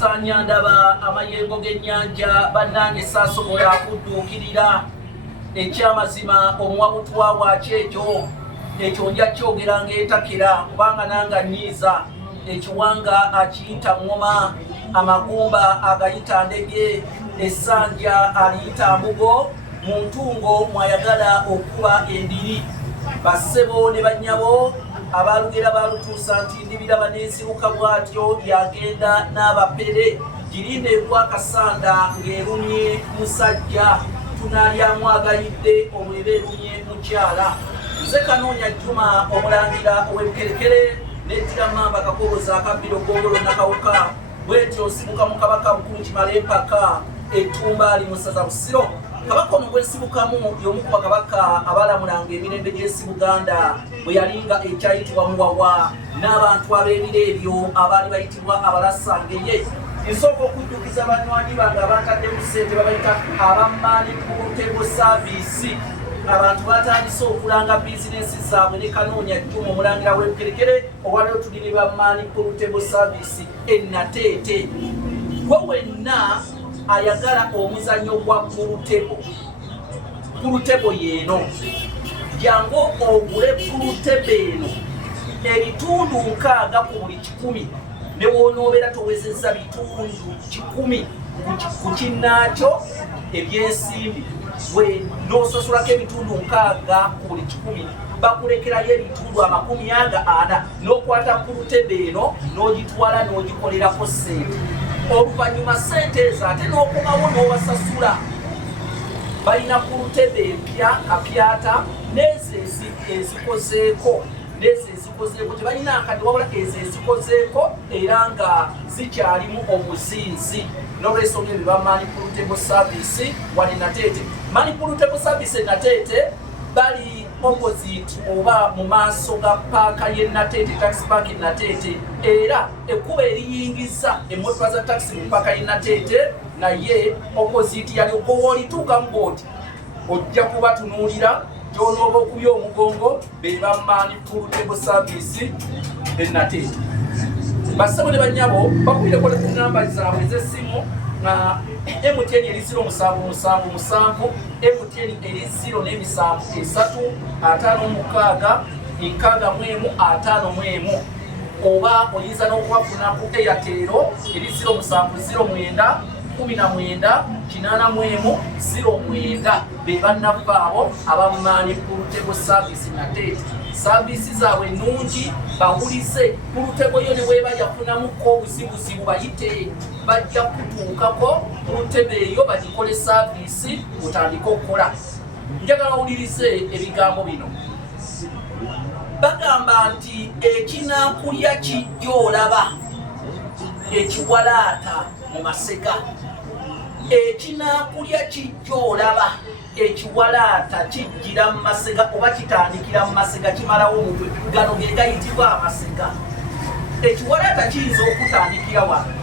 Sanya ndaba amayengo g'ennyanja bannange saasobola kudduukirira ekyamazima omuwabutwa wakyekyo ekyo nja kyogera ng'etakera kubanga nanga nnyiiza ekiwanga akiyita ngoma amagumba agayita ndege essanja aliyita mbugo mu ntungo mwayagala okuba endiri bassebo ne bannyabo abalugera balutuusa nti ndibiraba n'ensibuka bw'atyo yagenda n'abapere girinde gwakasanda ng'erumye musajja tunaalyamu agayidde omwebe erumye mukyala nze Kanoonya Juma omulangira ow'ebukerekere nettira mamba kakoboza akabbiro gongolo nakawuka bwetyo nsibuka mu kabaka mukulu kimala empaka ettumba ali mu ssaza Busiro kabaka ono gwesibukamu y'omu ku bakabaka abalamulanga emirembe gy'ensi Buganda bwe yalinga ekyayitibwa Muwawa n'abantu ab'ebiro ebyo abaali bayitibwa abalasangeye nsooka okuddukiza banywanyi bange abaataddemu ssente babayita abammaani pulutebo saaviisi abantu batandise okulanga bizinensi zaabwe ne Kanoonya Juma omulangira w'ebukerekere olwaleero tuli ne bammaani pulutebo saaviisi ennateete gwe wenna ayagala omuzannyo gwa pulutebo yeeno jangu ogule pulutebo eno ebitundu 60 ku buli 100 ne wonoobeera towezezza bitundu 100 ku kinnaakyo ebyensimbi bwe n'osasulako ebitundu 60 ku buli 100 bakulekerayo ebitundu 40 n'okwata pulutebo eno n'ogitwala n'ogikolerako ssente oluvannyuma ssente ezo ate n'okomawo n'obasasula balina pulutebo empya kapyata n'ezo ezikozeeko tebalina akadde wabula ezo ezikozeeko era nga zikyalimu obuzinzi n'olwensonga ebyo bammaani pulutebo saaviisi wali Nateete maani pulutebo saaviisi Nateete bali opposite oba mu maaso ga paaka y'e Nateete taxi park e Nateete era ekkuba eriyingiza emmotoka za taxi mu paaka y'e Nateete naye opposite yali olituukamu booti ojja kubatunuulira gy'onooba okubya omugongo be bammaani pulutebo saaviisi e Nateete bassebo ne bannyabo bakubireko ne ku namba zaabwe ez'essimu nga MTN eri 0777 MTN eri 05756 oba oyinza n'okubafuna ku Airtel eri 0709 19 be bannavaabo abammaani pulutebo saaviisi Nateete saaviisi zaabwe nnungi bawulize pulutebo yo ne bweba yafunamuko obuzibuzibu bayite bajja kutuukako pulutebo eyo bagikole saaviisi otandike okukola njagala owulirize ebigambo bino bagamba nti ekinaakulya kijja olaba ekiwalaata mu masega ekinaakulya kijja olaba ekiwalaata kijjira mu masega oba kitandikira mu masega kimalawo omutwe gano ge gayitibwa amasega ekiwalaata kiyinza okutandikira wano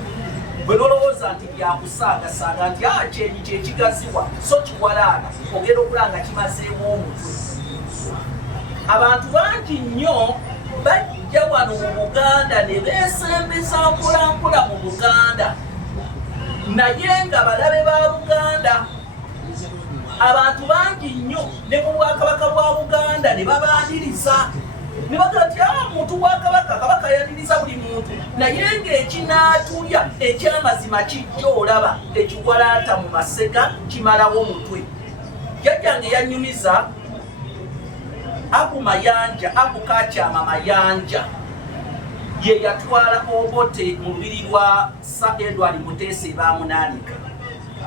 bwe nolowooza nti byakusaagasaaga nti kyenyi kyekigaziwa so kiwalaata ogenda okulanga kimazeemu omutwe abantu bangi nnyo bajja wano mu Buganda ne beesembeza mpolampola mu Buganda naye nga balabe ba Buganda abantu bangi nnyo ne mu Bwakabaka bwa Buganda ne babaaniriza ne baga nti muntu wa kabaka yaniriza buli muntu naye ng'ekinaatulya ekyamazima kijja olaba ekiwalaata mu masega kimalawo omutwe jjajjange yannyumiza Abu Kakyama Mayanja ye yatwala Obote mu lubiri lwa Sir Edward Muteesa baamunaanika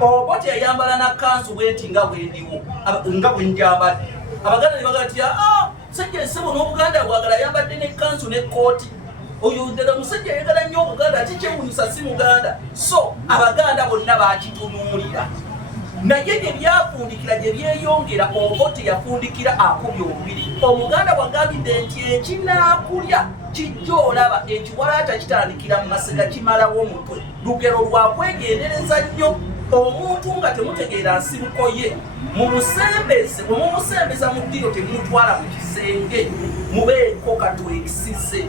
Obote yayambala na kanzu bwenti nga bwendiwo nga bwenjambadde Abaganda ne baga nti musajja ensebo n'Obuganda bwagala yambadde ne kanzu ne kooti oyo ddala musajja yagala nnyo Obuganda ate kyewunyisa si Muganda so Abaganda bonna baakitunuulira naye gye byafundikira gye byeyongera Obote yafundikira akubye omubiri Omuganda bwagambidde nti ekinaakulya kijja olaba ekiwalaata kitandikira mu masega kimalawo omutwe lugero lwa kwegendereza nnyo omuntu nga temutegeera nsibuko ye mumusembeza mu ddiro temutwala mu kisenge mubeeko katwekisize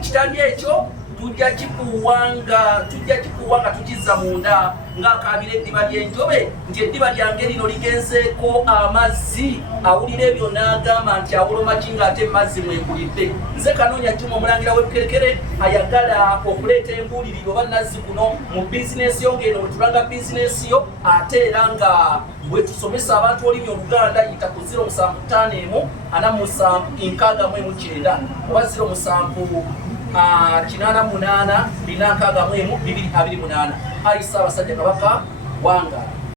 kitali ekyo tujja kikuwanga tukiza munda ng'akaabira eddiba ly'enjobe nti eddiba lyange lino ligenzeeko amazzi awulira ebyo n'agamba nti awoloma ki ng'ate mazzi mwekulidde. Nze Kanoonya Juma omulangira w'Ebukerekere ayagala okuleeta embuuliriro oba Nazzikuno mu bizinesi yo ng'eno bwe tulanga bizinesi yo ate era nga bwe tusomesa abantu olulimi Oluganda yita ku 075 476 oba 078 468 228. Ayi Ssaabasajja Kabaka wange.